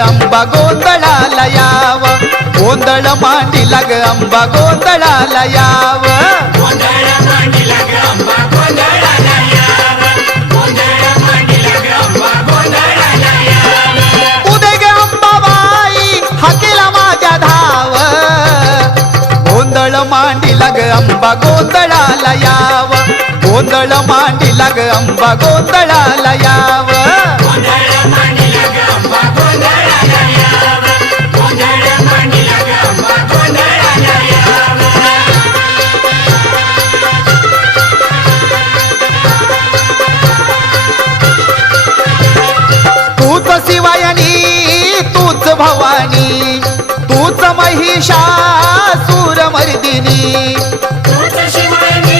अंबा गोंधळाला याव, गोंधळ मांडीला ग अंबा गोंधळाला याव, गोंधळ मांडीला ग अंबा गोंधळाला याव, गोंधळ मांडीला ग अंबा गोंधळाला याव. उदे ग अंबाबाई हाकेला माझ्या धाव, गोंधळ मांडीला ग अंबा गोंधळाला याव, गोंधळ मांडीला ग अंबा गोंधळाला याव, गोंधळ मांडीला ग अंबा गोंधळाला याव, गोंधळ मांडीला ग अंबा गोंधळाला याव. तूच शिवायणी तूच भवानी, तूच महिषासूरमर्दिनी,